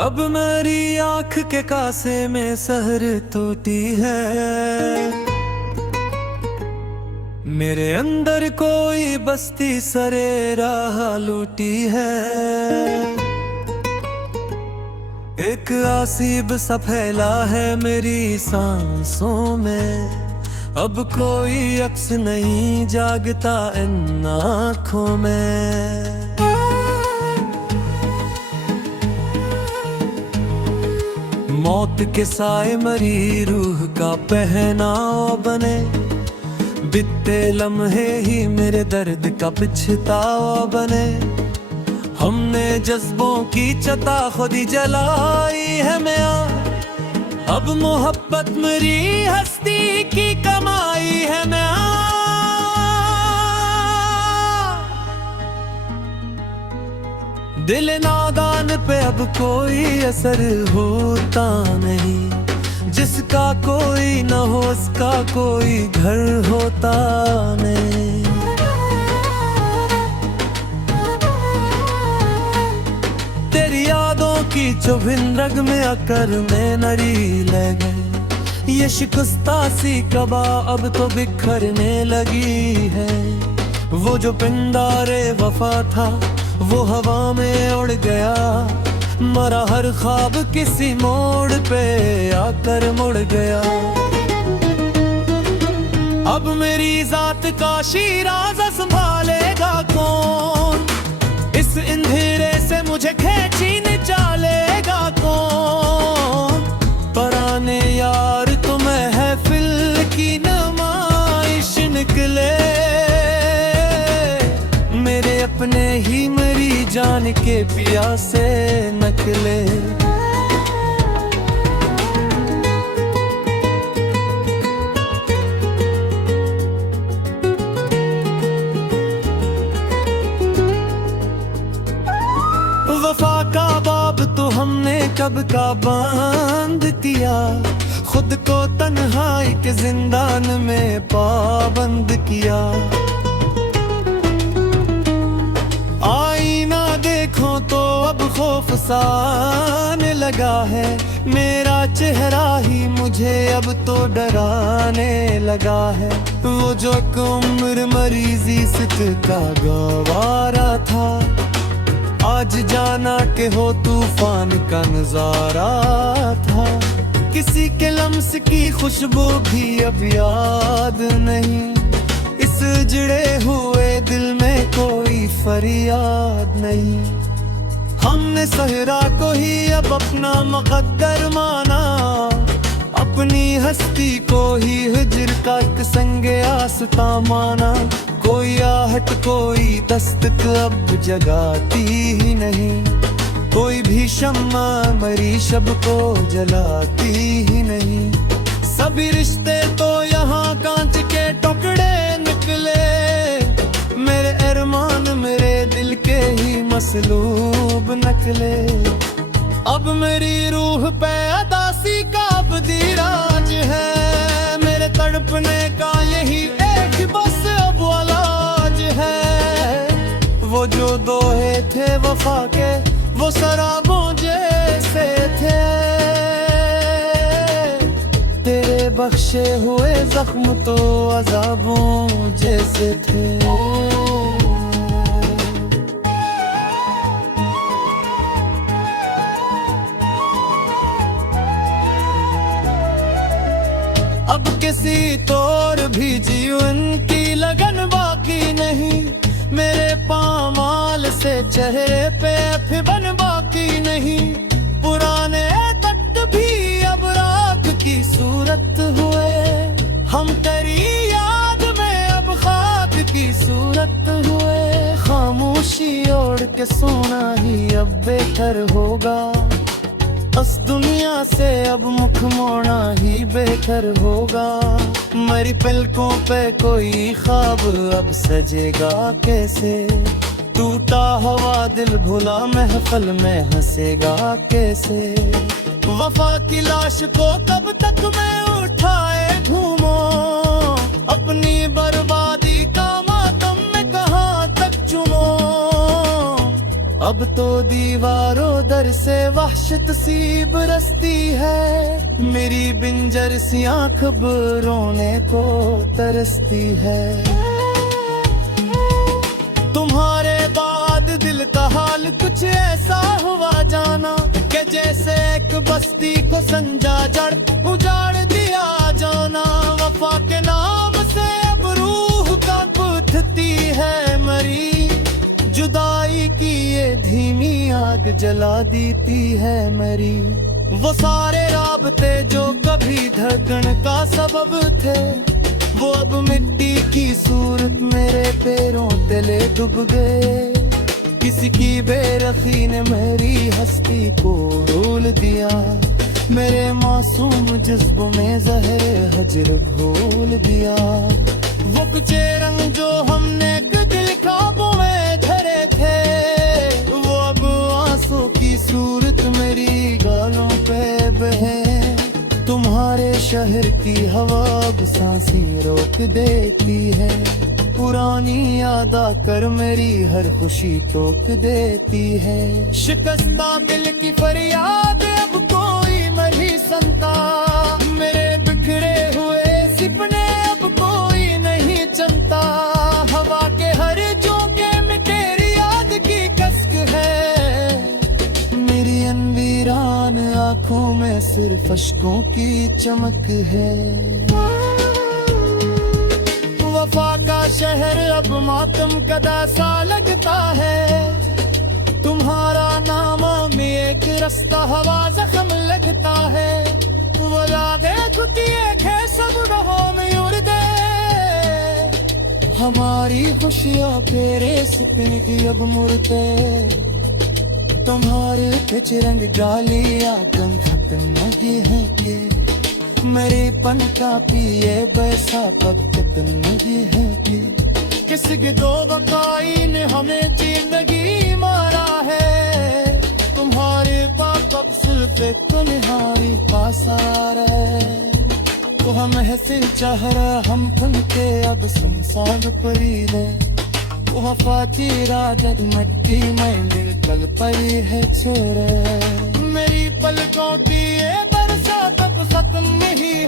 अब मेरी आँख के कासे में सहर टूटी है। मेरे अंदर कोई बस्ती सरे राह लूटी है। एक आसीब सा फैला है मेरी सांसों में। अब कोई अक्स नहीं जागता इन आँखों में। मौत के साए मरी रूह का पहनावा बने। बीते लम्हे ही मेरे दर्द का पिछतावा बने। हमने जज्बों की चता खुद ही जलाई है मियां। अब मोहब्बत मेरी हस्ती की कमाई है मियां। दिल नादान पे अब कोई असर होता नहीं। जिसका कोई न हो उसका कोई घर होता नहीं। तेरी यादों की चुभिन रग में आकर में नरी ले गई। ये शिकस्ता सी कबा अब तो बिखरने लगी है। वो जो पिंडारे वफा था वो हवा में उड़ गया। मरा हर ख्वाब किसी मोड़ पे आकर मुड़ गया। अब मेरी जात का शीराज़ा संभालेगा कौन। इस अंधेरे से मुझे खींची निचालेगा कौन। पराने यार तो महफिल की नुमाइश निकले। मेरे अपने ही मेरी जान के प्यासे नकले। वफा का बाब तो हमने कब का बंद किया। खुद को तन्हाई के जिंदान में पाबंद किया। आईना देखो तो अब खौफ साने लगा है। मेरा चेहरा ही मुझे अब तो डराने लगा है। वो जो एक उम्र मरीजी सिक का गवारा था। आज जाना के हो तूफान का नजारा था। किसी के लम्स की खुशबू भी अब याद नहीं। इस जड़े हुए दिल में कोई फरियाद नहीं। हमने सहरा को ही अब अपना मुकद्दर माना। अपनी हस्ती को ही हिजर का एक संगे आस्ता माना। कोई आहट कोई दस्तक अब जगाती ही नहीं। कोई भी शम्मा मरी शब को जलाती ही नहीं। सभी रिश्ते तो यहाँ कांच के टुकड़े निकले। मेरे अरमान मेरे दिल के ही मसलूब नकले। अब मेरी रूह पे अदासी का अबदी राज है। मेरे तड़पने का यही एक बस अब इलाज है। वो जो दोहे थे वफा के वो शराबों जैसे थे। तेरे बख्शे हुए जख्म तो अज़ाबों जैसे थे। अब किसी तौर भी जीवन की लगन बाकी नहीं। मेरे पामाल से चेहरे पे फिबन बाकी नहीं। पुराने तख्त भी अब राख की सूरत हुए। हम तेरी याद में अब खाक की सूरत हुए। खामोशी ओढ़ के सोना ही अब बेहतर होगा। इस दुनिया से अब मुख मोड़ना ही बेहतर होगा। मेरी पलकों पे कोई ख्वाब अब सजेगा कैसे। टूटा हुआ दिल भुला महफल में हंसेगा कैसे। वफा की लाश को कब तक मैं उठाए घूमो। अपनी बर्बादी का मातम में कहाँ तक चुमो। अब तो दीवारों अंदर से वहशत सी बरसती है, मेरी बिंजर सी आँख अब रोने को तरसती है। तुम्हारे बाद दिल का हाल कुछ ऐसा हुआ जाना, कि जैसे एक बस्ती को संजा जड़ उजाड़ दिया जाना। वफा के नाम से अब रूह कांप उठती है मरी, जुदाई की ये धीमी आग जला देती है मेरी। वो सारे राबते जो कभी धड़कन का सबब थे, वो अब मिट्टी की सूरत मेरे पैरों तले डूब गए। किसी की बेरखी ने मेरी हस्ती को रोल दिया, मेरे मासूम जज्बों में ज़हर हजर घोल दिया। वो कुछ रंग जो हमने दिल ख्वाबों में धरे थे, वो अब आंसू की सूरत मेरी गालों पे बहे। तुम्हारे शहर की हवा अब सांसें रोक देती है, पुरानी याद आकर मेरी हर खुशी टोक देती है। शिकस्ता दिल की फरियाद अब कोई नहीं सुनता, मेरे बिखरे हुए सपने अब कोई नहीं चलता। हवा के हर झोंके में तेरी याद की कसक है, मेरी अनवीरान आंखों में सिर्फ अश्कों की चमक है। वफा का शहर अब मातम कदा सा लगता है, तुम्हारा नाम में एक रास्ता हवा जख्म लगता है। वो यादें खुदी एक है सब राहों में उड़ते, हमारी खुशियाँ तेरे सपने की अब मुड़ते। तुम्हारे पिचरंग गालियाँ गम खत्म लगी है कि मेरे पन का पिए बैसा पक्कत नहीं है कि किसी की दो बकाई ने हमें जिंदगी मारा है। तुम्हारे पाप अब सिर्फ एक तुम्हारी पास आ रहे, तो हम हंसी चाह रहा हम खुल के अब संसार परी है। वफा की राजत मट्टी में दिल कल परी है छोरे, मेरी पलकों की ये बरसात अब खत्म नहीं